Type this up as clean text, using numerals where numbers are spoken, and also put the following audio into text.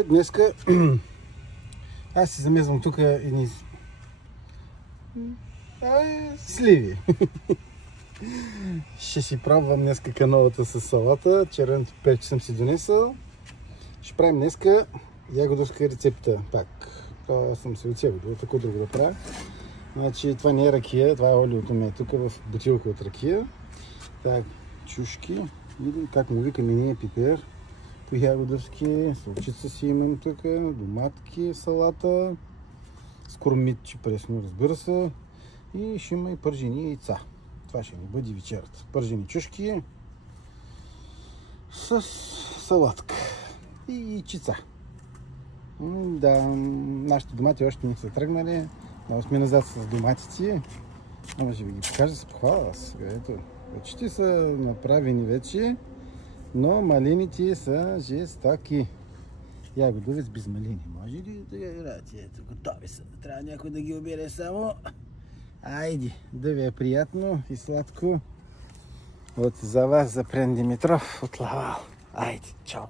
Днеска аз си замезвам тук едни сливи. Ще си пробвам днеска канолата с салата. Червеното перче съм си донесъл. Ще правим днеска ягодовска рецепта. Пак. Това съм се от ягодова, тако друго да правя. Значи това не е ракия, това е олиото ми тук в бутилка от ракия. Так, чушки. Видим как му викаме ние пипер. По ягодовски, сълчица си имам тук, доматки, салата, скормитче пресно, разбира се. И ще има и пържени яйца. Това ще ни бъде вечерата. Пържени чушки с салатка и яйчица. Да, нашите домати още не са тръгнали. Много сме назад с доматици. Ама ще ви ги покажа, се похваля аз. Ето, почти са направени вече, но малините са жестоки. Ягодовец без малини. Може ли да ги играете? Ето, готови са. Трябва някой да ги обере само. Айде, да ви е приятно и сладко. От за вас, Запрен Димитров от Лавал. Айде, чао!